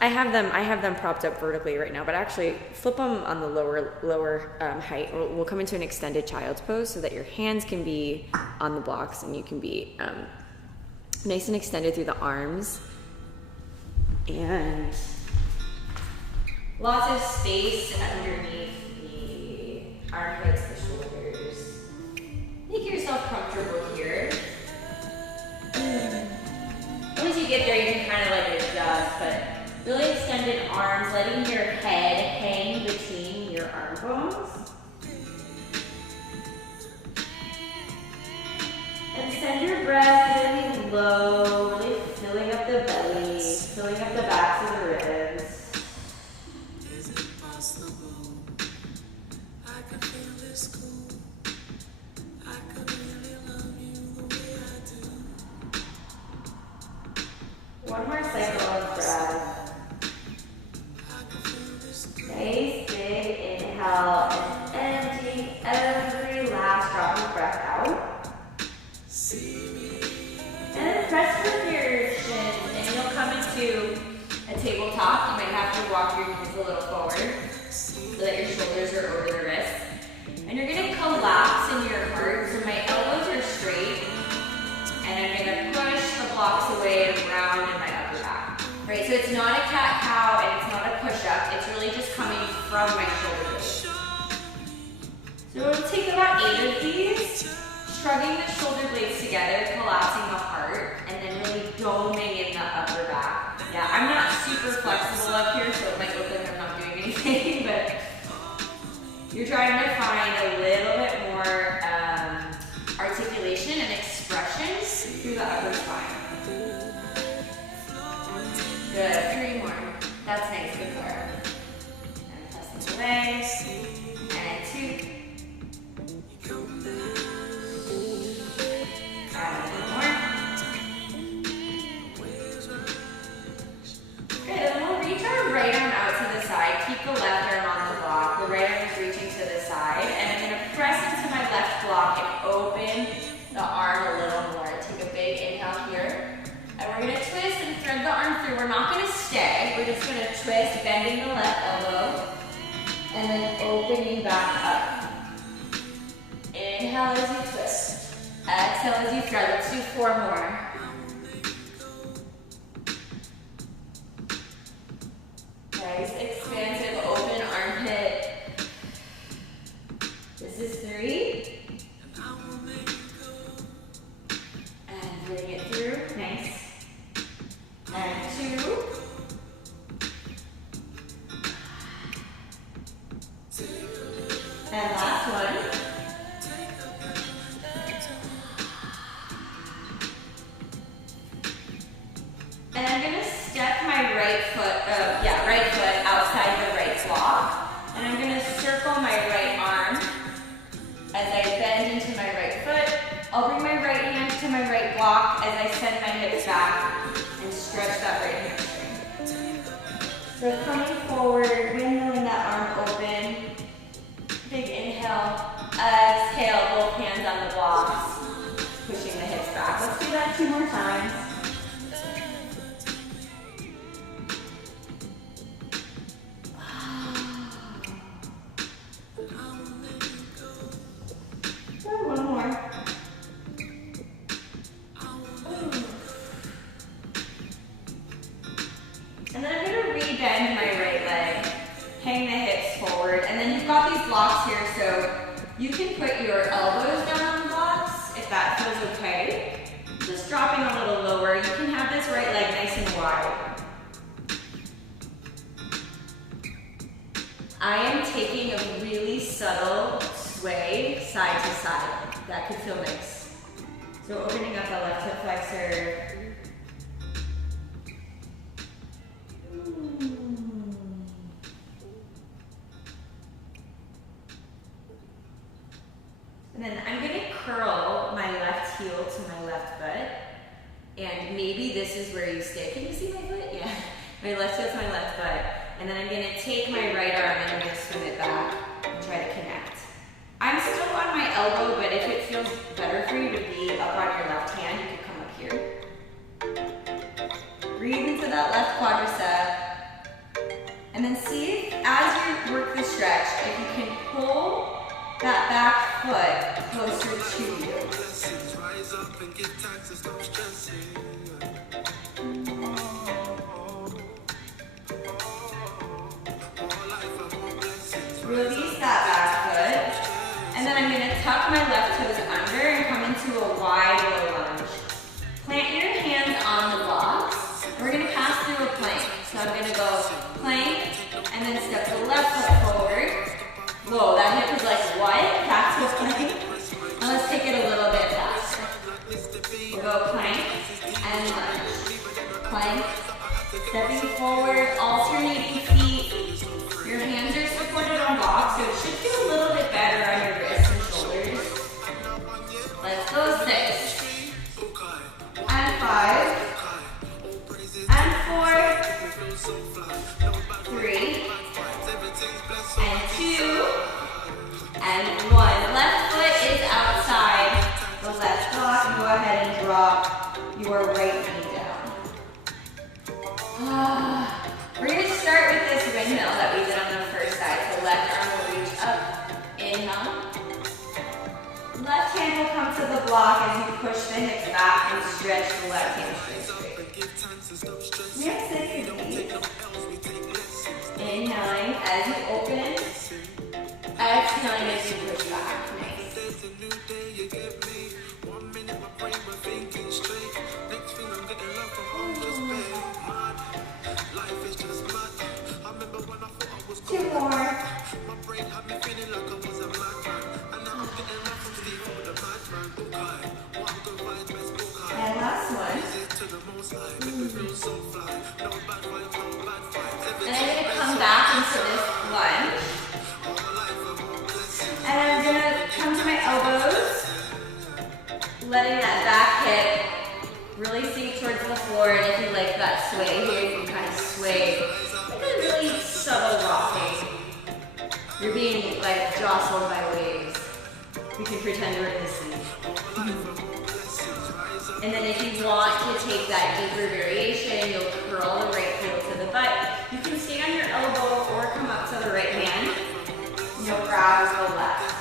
I have them propped up vertically right now, but actually flip them on the lower height. We'll come into an extended child's pose so that your hands can be on the blocks and you can be nice and extended through the arms. And lots of space underneath the armpits, the shoulders. Make yourself comfortable here. Once you get there, you can kind of like adjust, but really extended arms, letting your head hang between your arm bones. And send your breath really low, really filling up the belly, filling up the backs of the ribs. One more cycle of breath. Nice big inhale and empty every last drop of breath out. And then press with your shins and you'll come into a tabletop. You might have to walk your knees a little forward so that your shoulders are over the wrists. And you're going to collapse in your heart. So my elbows are straight. And I'm going to push the blocks away and round in my upper back. Right, so it's not a cat-cow and it's not a push-up. It's really just coming from my shoulder blades. So it'll take about 8 of these, shrugging the shoulder blades together, collapsing the heart, and then really doming in the upper back. Yeah, I'm not super flexible up here, so it might look like I'm not doing anything, but you're trying to find a little bit more articulation and expression through the upper spine. Good, 3 more. That's nice, good core. And press it away. And 2. And 1 more. Good, and we'll reach our right arm out to the side. Keep the left arm on the block. The right arm is reaching to the side. And I'm going to press into my left block and open the arm a little more. Take a big inhale here. And we're going to twist and thread the arm through. We're not going to stay. We're just going to twist, bending the left elbow. And then opening back up. Inhale as you twist. Exhale as you thread. Let's do 4 more. Nice, expansive, open armpit. This is 3. And bring it through. Nice. And 2. And last one. And I'm going to step my right foot outside the right block. And I'm going to circle my right arm as I bend into my right foot. I'll bring my right hand to my right block as I send my hips back and stretch that right hamstring. So coming forward, windmilling that arm open. Big inhale. Exhale, both hands on the blocks. Pushing the hips back. Let's do that 2 more times. One more. And then I'm going to re-bend my right leg, hang the hips forward, and then you've got these blocks here, so you can put your elbows down on the blocks if that feels okay. Just dropping a little lower. You can have this right leg nice and wide. I am taking a really subtle sway side to side. That could feel nice. So opening up the left hip flexor. And then I'm going to curl my left heel to my left foot. And maybe this is where you stay. Can you see my foot? Yeah. My left heel to my left foot. And then I'm going to take my right arm and I'm going to swing it back and try to connect. I'm still on my elbow, but if it feels better for you to be up on your left hand, you can come up here. Breathe into that left quadricep. foot closer to you. Release that back foot. And then I'm going to tuck my left toes under and come into a wide low lunge. Plant your hands on the blocks. We're going to pass through a plank. So I'm going to go plank and then step the left foot forward. Whoa, that hip is like, what? Back to a plank. Now let's take it a little bit faster. We'll go plank and lunge. Plank, stepping forward, alternating feet. Your hands are supported on blocks, so it should feel a little bit better on your wrists and shoulders. Let's go 6. And 5. And 4. 3. And 2. And 1. Left foot is outside the left block. And go ahead and drop your right knee down. We're going to start with this windmill that we did on the first side. So left arm will reach up, inhale. Left hand will come to the block as you push the hips back and stretch the left hamstring straight. We have 6 of these. Inhaling as you open. Exhaling as you push back. Nice. Two more. And last one. And I'm going to come back into this lunge. And I'm going to come to my elbows, letting that back hip really sink towards the floor. And if you like that sway here, you can kind of sway like a really subtle rocking. You're being like jostled by waves. We can pretend we're in the sea. And then if you want to take that deeper variation, you'll curl the right heel to the butt. You can stay on your elbow or come up to the right hand. You'll grab the left.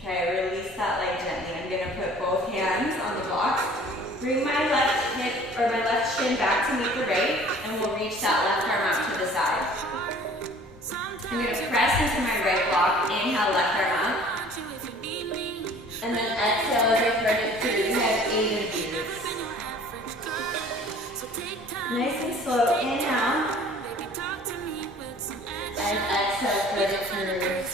Okay, release that leg gently. I'm going to put both hands on the blocks. Bring my left hip or my left shin back to meet the right, and we'll reach that left arm out to the side. I'm going to press into my right block. Inhale, left arm up. And then exhale as I thread it through. You have 8 of these. Nice and slow. Inhale. And exhale, thread it through.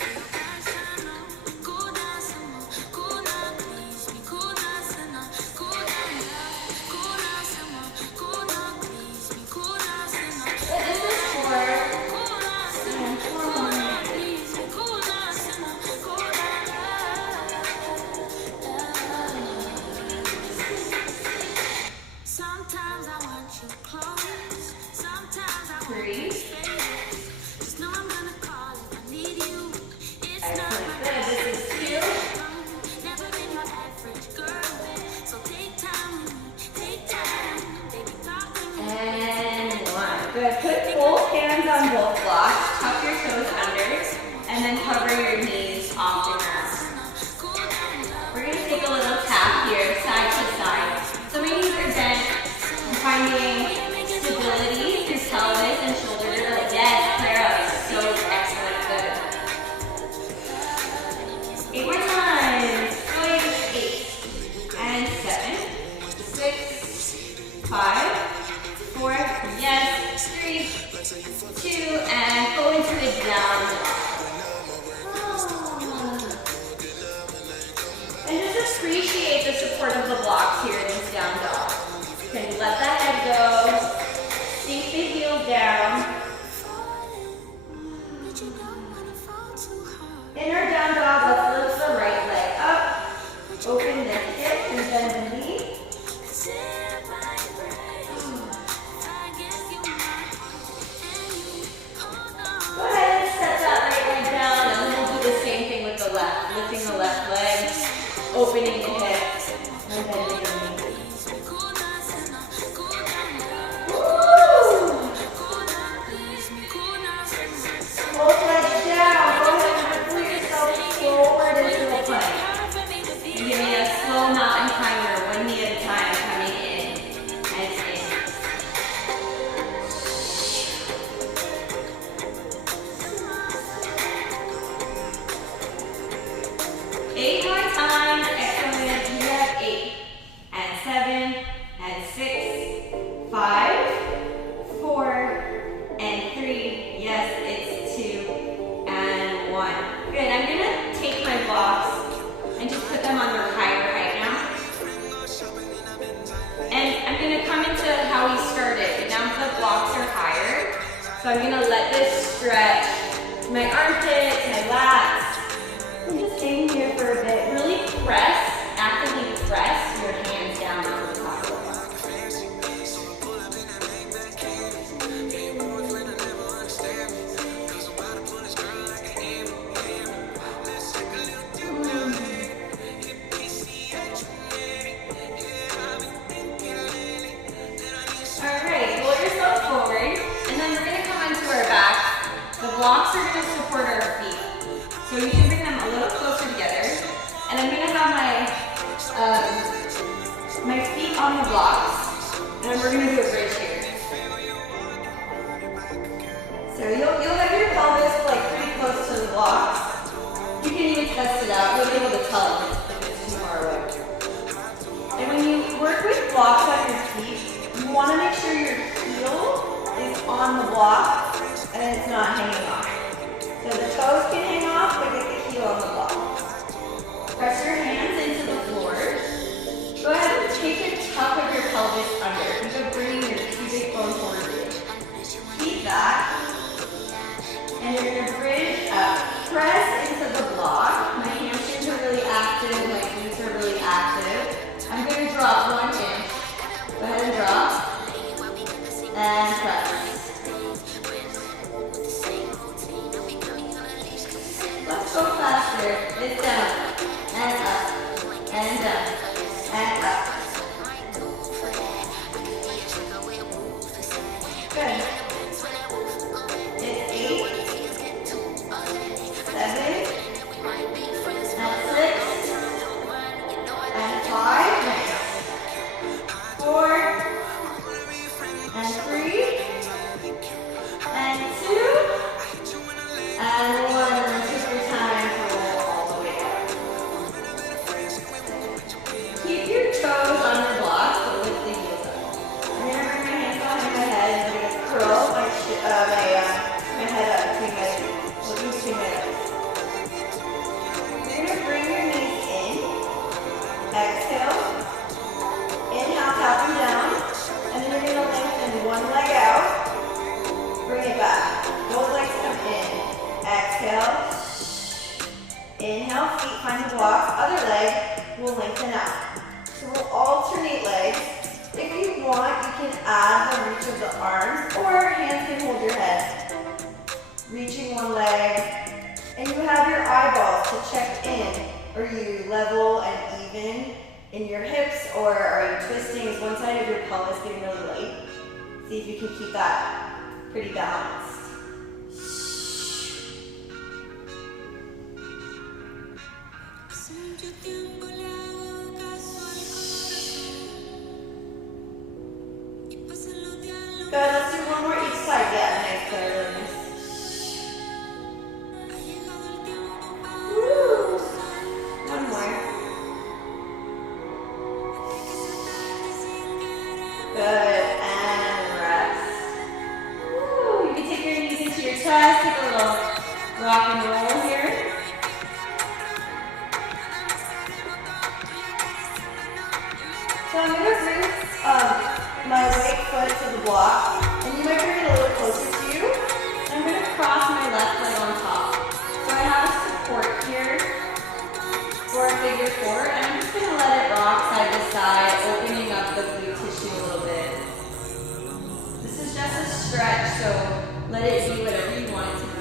Good. Put both hands on both blocks. Tuck your toes under. And then cover your knees off the ground. We're going to take a little tap here, side to side. So my knees are bent. I'm finding stability through pelvis and shoulders. Like, yes, Clara, so excellent. Good. 8 more times. Going 8. And 7. 6. 5. 4. Yes. 3, 2, and go into the down dog. And just appreciate the support of the blocks here in this down dog. You can let that head go, sink the heel down. In our down dog, let's lift the right leg up, open the hip and bend the knee. opening the hips and bending the knees. Woo! Both legs down. Go ahead and pull yourself forward into the plank. Give me a slow mountain climber, one knee at a time, coming in and in. 8 more times. Excellent. We're gonna do that. 8 and 7 and 6, 5, 4 and 3. Yes, it's 2 and 1. Good. I'm gonna take my blocks and just put them on their higher height now. And I'm gonna come into how we started. Now the blocks are higher. So I'm gonna let this stretch my armpits, my lats. And just hang here for a bit. Really press, actively press your hands down onto the top of the block. Alright, roll yourself forward, and then we're going to come onto our back. The blocks are going to support our feet. So you can bring them a little closer together. And I'm going to have my feet on the blocks. And we're going to do a bridge here. So you'll have your pelvis like pretty close to the blocks. You can even test it out. You'll be able to tell if it's too far away. And when you work with blocks on your feet, you want to make sure your heel is on the block and it's not hanging off. So the toes can hang off, but get the heel on the block. Press your hands into the floor. Go ahead and take a tuck of your pelvis under. Think of bringing your pubic bone towards you. Keep that. And you're going to bridge up. Press into the block. My hamstrings are really active. My glutes are really active. I'm going to drop 1 inch. Go ahead and drop. And press. Let's go faster. It's down. And up. And down. And up. Good. It's 8. 7. And 6. And 5. 4. And 3. And 2. And 1. Take your time to roll all the way up. Keep your toes on your blocks, but lift the heels up. I'm going to bring my hands behind my head and I'm going to curl my head up between my legs. You're going to bring your knees in. Exhale. Inhale, tap them down. And then you're going to lengthen one leg out. Bring it back. Both legs come in. Exhale. Inhale, feet find the blocks. Other leg will lengthen out. So we'll alternate legs. If you want, you can add the reach of the arms, or hands can hold your head. Reaching one leg, and you have your eyeballs to check in. Are you level and even in your hips, or are you twisting? Is one side of your pelvis getting really light? See if you can keep that pretty balanced. Good, let's do one more each side. Yeah, nice, really nice. Woo! One more. Good, and rest. Woo! You can take your knees into your chest, take a little rock and roll here. So I'm going to bring my right foot to the block, and you might bring it a little closer to you. I'm going to cross my left leg on top. So I have a support here for a figure 4, and I'm just going to let it rock side to side, opening up the glute tissue a little bit. This is just a stretch, so let it be whatever you want it to be.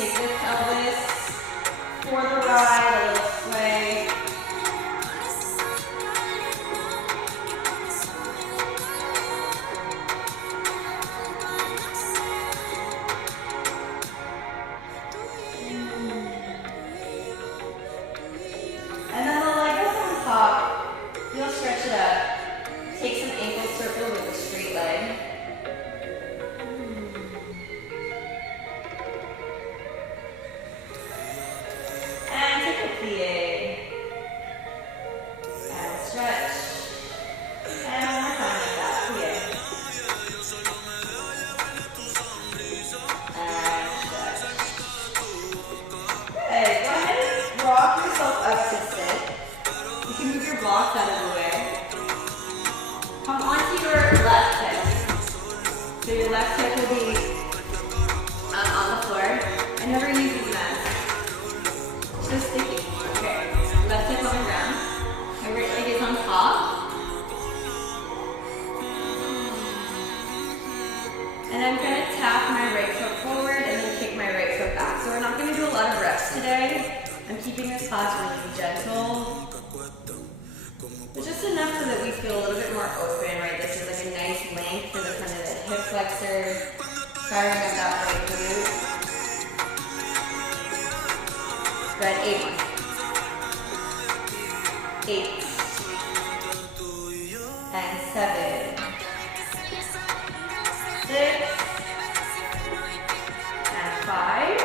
take the pelvis for the ride, a little sway. And then the leg up on top, you'll stretch it up. Take some ankle circle with a straight leg. And take a plie. And stretch. And one more time like that, plie. And stretch. Good, go ahead and rock yourself up to sit. You can move your blocks out of the way. Come onto your left hip. So your left hip will be on the floor. I never use these mats. It's just sticky. Okay. Left hip on the ground. My right leg is on top. And I'm going to tap my right foot forward and then kick my right foot back. So we're not going to do a lot of reps today. I'm keeping this class really gentle. But just enough so that we feel a little bit more open, right? This is like a nice length for the front of the hip flexor, firing up that right glute. Good, 8 more. 8. And 7. 6. And 5.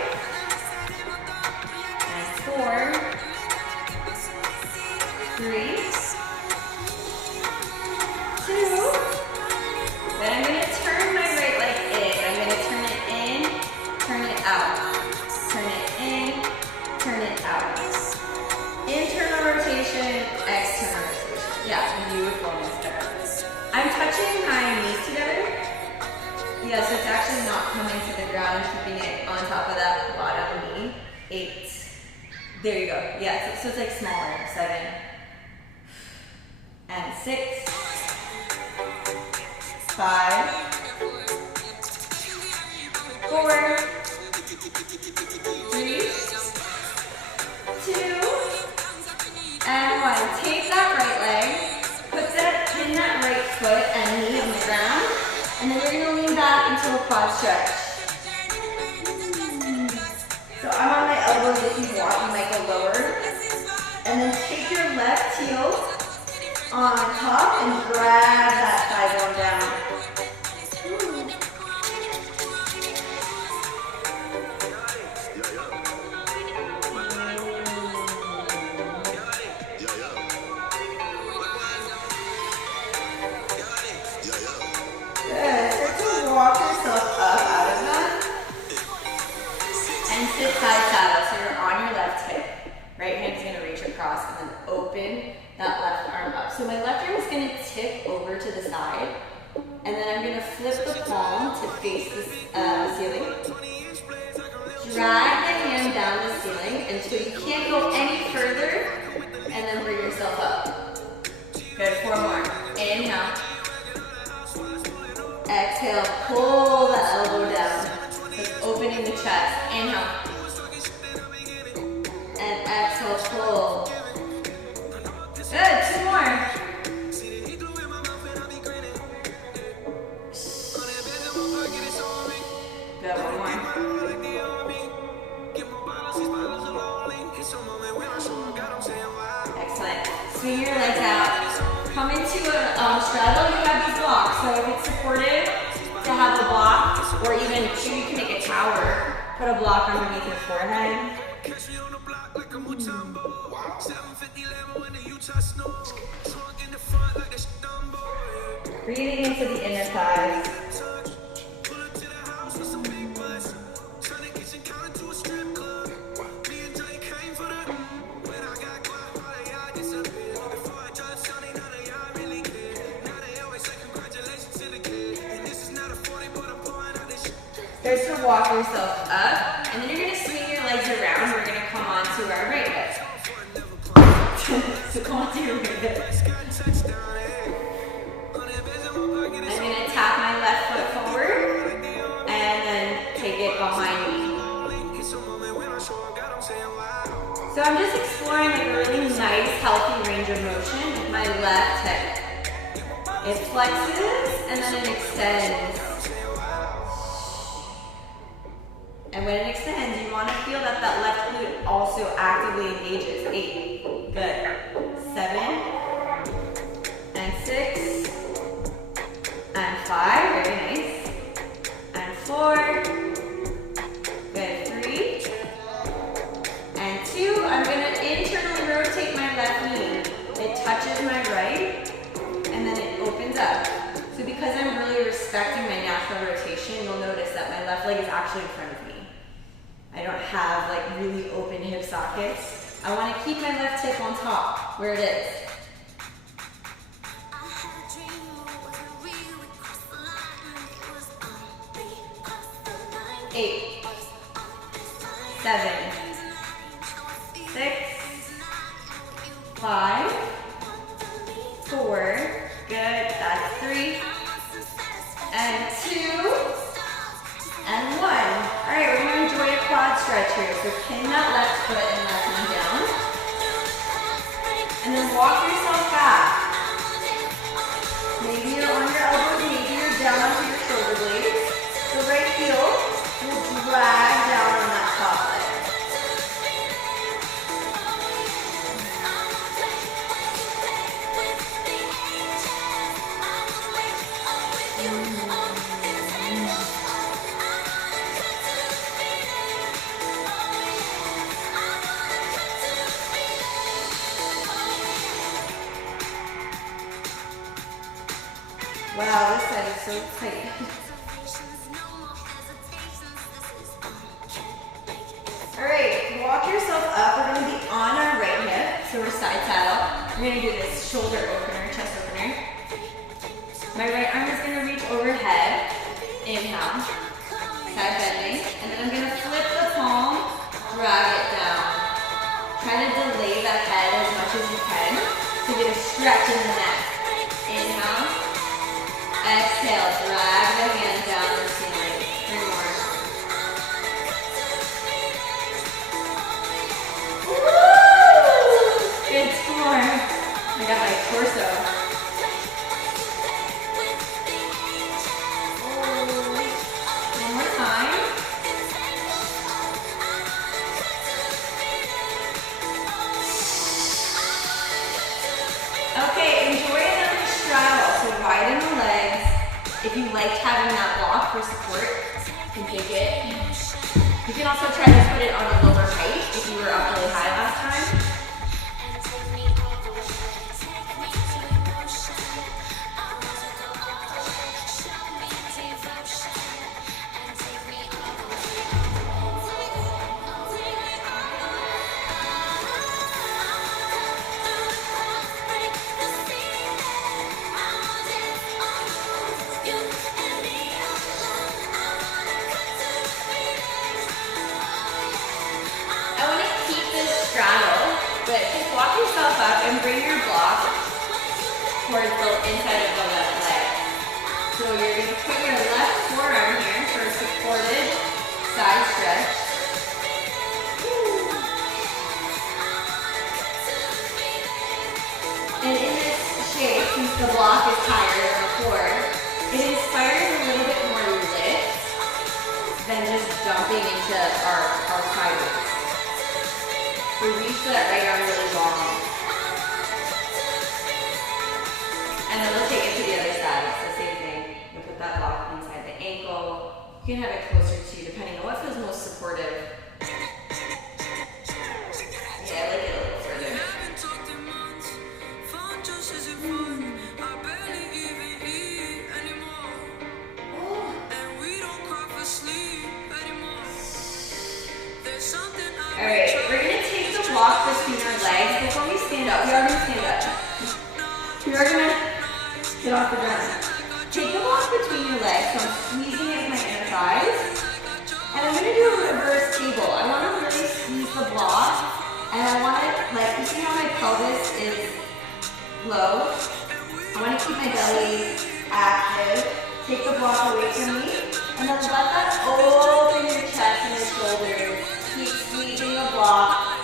And 4. 3. 2. Then I'm going to turn my right leg in. I'm going to turn it in, turn it out. Turn it in, turn it out. Internal rotation, external rotation. Yeah, beautiful, mister. I'm touching my knees together. Yeah, so it's actually not coming to the ground. I'm keeping it on top of that bottom knee. 8. There you go. Yeah, so it's like smaller. 7. And 6. 5, 4, 3, 2, and 1. Take that right leg, pin that right foot and knee on the ground, and then you're going to lean back into a quad stretch. So I'm on my elbows. If you want, you might go lower. And then take your left heel on top and grab that thigh bone down. Good. Start to walk yourself up out of that. And sit side saddle. So you're on your left hip. Right hand's going to reach across and then open that left arm up. So my left arm is going to tip over to the side. And then I'm going to flip the palm to face the ceiling. Drag the hand down the ceiling until you can't go any further. And then bring yourself up. Good. 4 more. Inhale. Exhale. Pull the elbow down. That's opening the chest. Inhale. And exhale, pull. Good, 2 more. Good, 1 more. Excellent. Swing your legs out. Come into a straddle. You have these blocks. So if it's supportive to have a block, or even you can make a tower. Put a block underneath your forehead. Breathing into the inner thighs. Start to walk yourself up, and then you're going to swing your legs around. We're going to come onto our right hip. So come onto your right hip. I'm going to tap my left foot forward, and then take it behind me. So I'm just exploring like a really nice, healthy range of motion with my left hip. It flexes and then it extends. And when it extends, you want to feel that that left glute also actively engages. 8, good. 7, and 6, and 5, very nice. And 4, good. 3, and 2. I'm going to internally rotate my left knee. It touches my right, and then it opens up. So because I'm really respecting my natural rotation, you'll notice that my left leg is actually in front of me. I don't have like really open hip sockets. I want to keep my left hip on top, where it is. 8, 7, 6, 5, 4, good, that's 3, and 2, and 1. All right, we're gonna enjoy a quad stretch here. So pin that left foot and left knee down. And then walk yourself back. Maybe you're on your elbows, maybe you're down onto your shoulder blades. The right heel will drag down on that top leg. Wow, this side is so tight. Alright, walk yourself up. We're going to be on our right hip. So we're side saddle. We're going to do this shoulder opener, chest opener. My right arm is going to reach overhead. Inhale. Side bending. And then I'm going to flip the palm, drag it down. Try to delay that head as much as you can to get a stretch in the neck. Inhale. Exhale, drag the hand down the ceiling. 3 more. Woo! Good score. I got my torso. One more time. Okay, enjoy another straddle. So widen the legs. If you liked having that block for support, you can take it. You can also try to put it on a lower height if you were up really high last time. But just walk yourself up and bring your block towards the inside of the left leg. So you're going to put your left forearm here for a supported side stretch. And in this shape, since the block is higher than the floor, it inspires a little bit more lift than just jumping into our side weights. So reach that right arm really long. And then we'll take it to the other side. It's the same thing. You'll put that block inside the ankle. You can have it closer to you depending on what feels most supportive. Yeah, I like it a little further. Alright, we're going to take the block between our legs before we stand up. We are going to stand up. We are going to get off the ground. Take the block between your legs, so I'm squeezing it with my inner thighs. And I'm going to do a reverse table. I want to really squeeze the block. And I want to, like, you see how my pelvis is low? I want to keep my belly active. Take the block away from me. And then let that open your chest and your shoulders. Keep squeezing the block.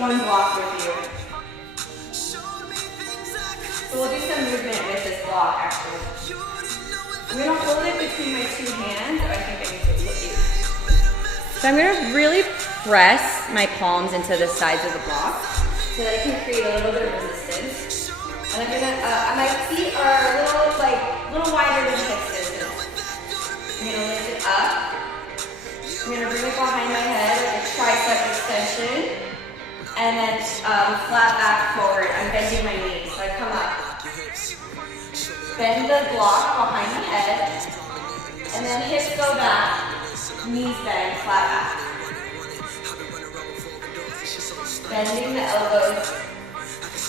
one block with you. So we'll do some movement with this block actually. I'm gonna hold it between my two hands. Oh, I think I need to flip you. So I'm gonna really press my palms into the sides of the block so that I can create a little bit of resistance. And I'm gonna, my feet are a little wider than hip distance. I'm gonna lift it up. I'm gonna bring it behind my head with a tricep extension. And then flat back forward. I'm bending my knees, so I come up. Bend the block behind the head. And then hips go back, knees bend, flat back. Bending the elbows.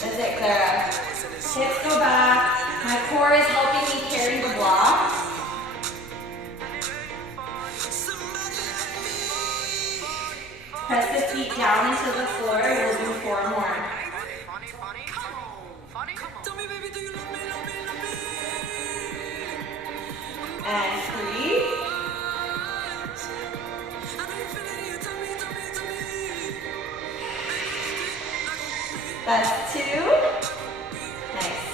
That's it, Clara. Hips go back. My core is helping me carry the block. Press the feet down into the floor. We'll do 4 more. And 3. That's 2. Nice.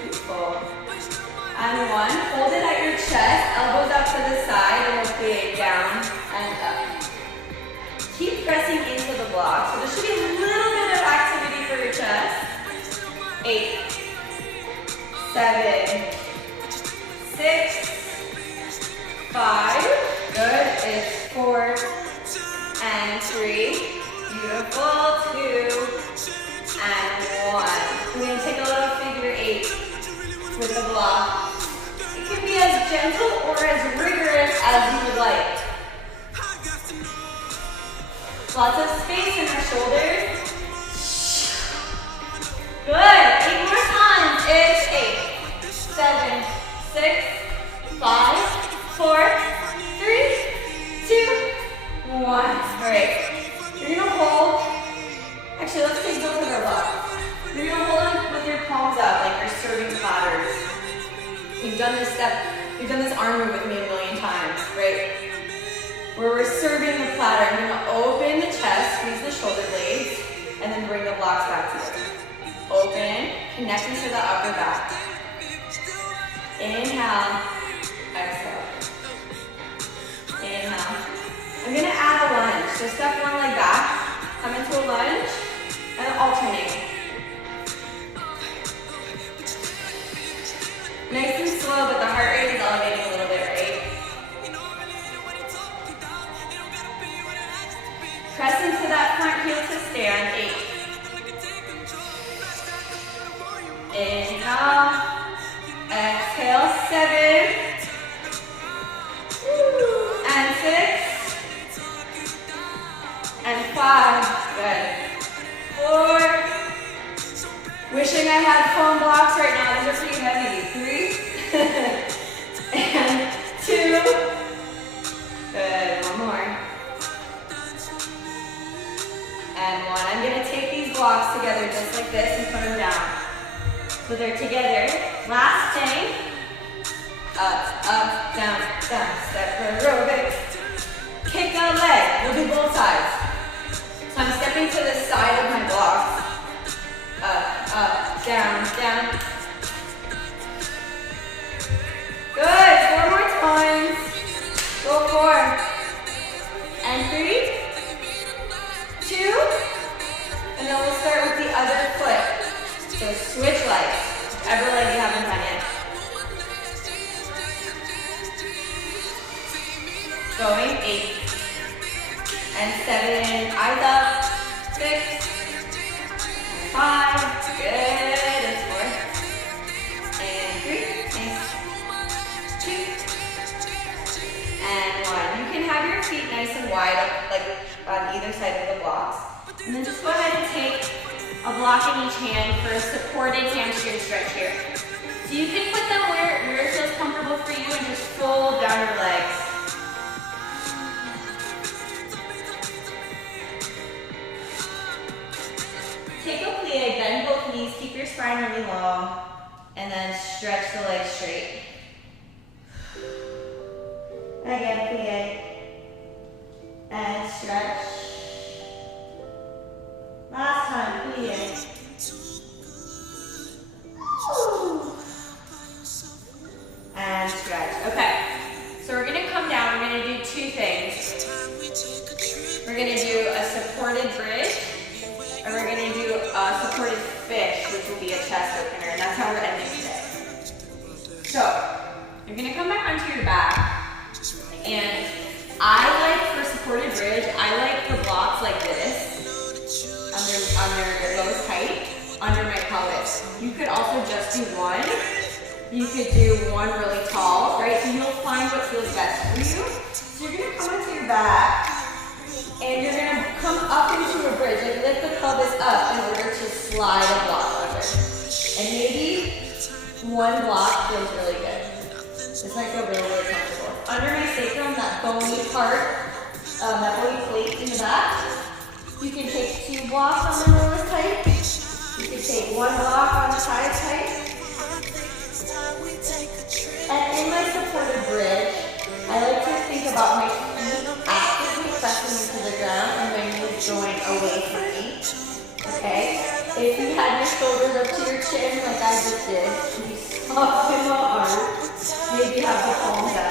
Beautiful. And 1. Hold it at your chest, elbows up to the side, and we'll create down and up. Keep pressing into the block. So there should be a little bit of activity for your chest. 8, 7, 6, 5. Good. It's 4 and 3. Beautiful. 2 and 1. We're going to take a little figure 8 with the block. It can be as gentle or as rigorous as you would like. Lots of space in our shoulders. Good. 8 more times. It's 8, 7, 6, 5, 4, 3, 2, 1. All right. You're gonna hold. Actually, let's take both of our blocks. You're gonna hold them with your palms up like you're serving platters. You've done this step. You've done this arm move with me a million times, right? Where we're serving the platter. I'm gonna open the chest, squeeze the shoulder blades, and then bring the blocks back together. Open, connecting to the upper back. Inhale, exhale. Inhale. I'm gonna add a lunge. So step 1 leg back, come into a lunge, and alternate. Nice and slow, but the heart rate is elevating a little bit, right? Press into that front heel to stand. 8. Inhale. Exhale. 7. And 6. And 5. Good. 4. Wishing I had foam blocks right now. These are pretty heavy. 3. And 2. Good. 1 more. And 1. I'm going to take these blocks together just like this and put them down. So they're together. Last thing. Up, down, down. Step aerobics. Kick a leg. We'll do both sides. So I'm stepping to the side of my blocks. Up, down, down. Good. 4 more times. Go 4. And 3. 2, and then we'll start with the other foot. So switch legs, whichever leg you haven't done yet. Going 8, and 7, eyes up, 6, 5, good, and 4, and 3, nice, 2, and 1. You can have your feet nice and wide up, like on either side of the blocks. And then just go ahead and take a block in each hand for a supported hamstring stretch here. So you can put them where it feels comfortable for you and just fold down your legs. Take a plie, bend both knees, keep your spine really long, and then stretch the legs straight. Again, plie. And stretch. Last time, plie. And stretch. Okay. So we're going to come down. We're going to do two things. We're going to do a supported bridge, and we're going to do a supported fish, which will be a chest opener, and that's how we're ending today. So, you're going to come back onto your back, and I like, for supported bridge, I like the blocks like this, under lowest height, under my pelvis. You could also just do one. You could do one really tall, right? So you'll find what feels best for you. So you're going to come onto your back, and you're going to come up into a bridge, like lift the pelvis up in order to slide a block under. And maybe one block feels really good. This might feel really, really comfortable. Under my sacrum, that bony part, that bony plate in the back, you can take 2 blocks on the lowest height. You can take 1 block on the highest height. And in my supported bridge, I like to think about my feet actively pressing into the ground and my knees going away from me. Okay? If you had your shoulders up to your chin like I just did, you soften the arm. Maybe have the palms up.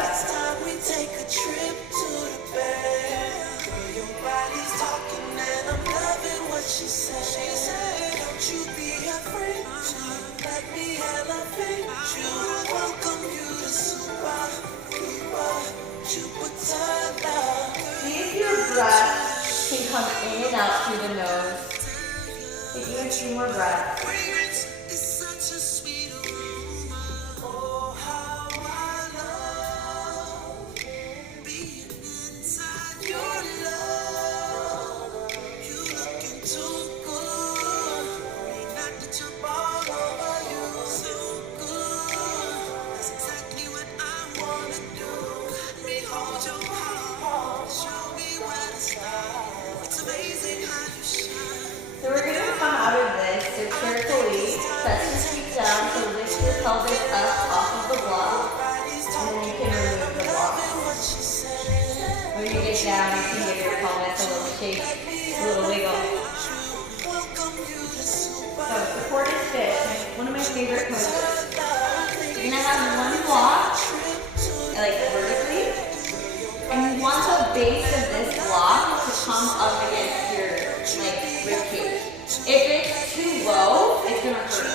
See if your breath can come in and out through the nose. Take even 2 more breaths. So we're going to come out of this, so carefully press your feet down, so lift your pelvis up off of the block, and then you can remove the block. When you get down, you can give your pelvis a little shake, a little wiggle. So supported fish, one of my favorite poses. You're going to have 1 block, like vertically, and you want the base of this block to come up against your rib cage. If it's too low, it's gonna hurt.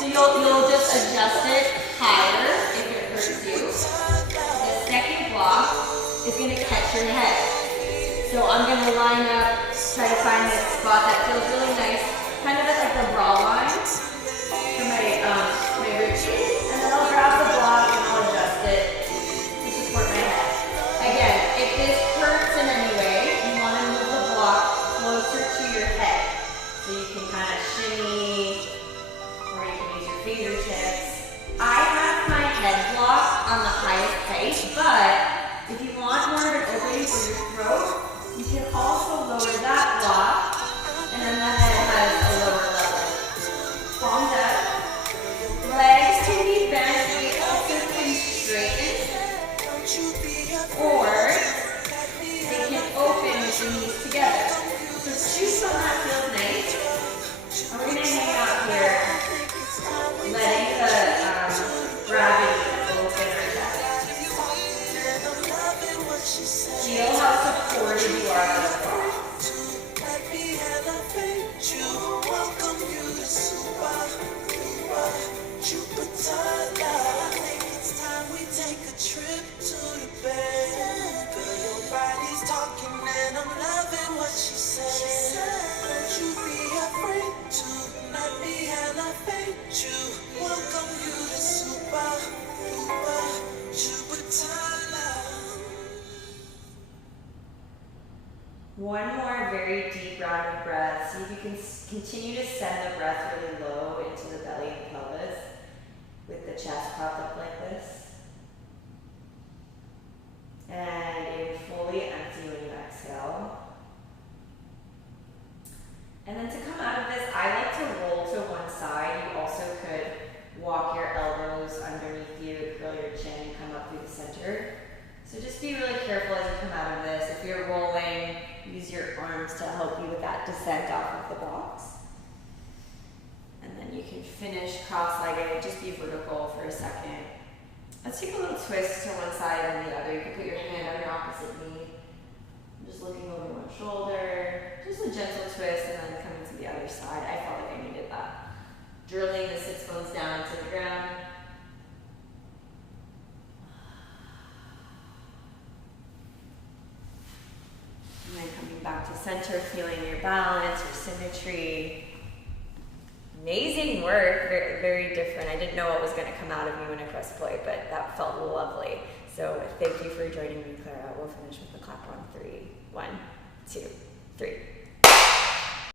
So you'll just adjust it higher if it hurts you. The second block is gonna catch your head. So I'm gonna line up, try to find this spot that feels really nice, kind of at like the bra line for my rib cage, and then I'll grab the block and I'll adjust it to support my head. Again, if this hurts in any way, you want to move the block closer to your head. So you can kind of shimmy, or you can use your fingertips. I have my head block on the highest height, but if you want more of an opening for your throat, you can also lower that block, and then the head has a lower level. Palms up. Legs can be bent, we also can straighten, or they can open with your knees together. So choose something that feels nice. And we're going to hang out here, letting the gravity open our chest. Feel how supported you are by the floor. One more very deep round of breath. See if you can continue to send the breath really low into the belly and pelvis with the chest propped up like this. And it fully empty when you exhale. And then to come out of this, I like to roll to one side. You also could walk your elbows underneath you, curl your chin, and come up through the center. So just be really careful as you come out of this. If you're rolling, use your arms to help you with that descent off of the blocks. And then you can finish cross-legged, just be vertical for a second. Let's take a little twist to one side and the other. You can put your hand on your opposite knee. Just looking over one shoulder. Just a gentle twist and then coming to the other side. I felt like I needed that. Drilling the sits bones down into the ground. And then coming back to center, feeling your balance, your symmetry. Amazing work, very, very different. I didn't know what was going to come out of me when I pressed play, but that felt lovely. So thank you for joining me, Clara. We'll finish with the clap on 3. 1, 2, 3.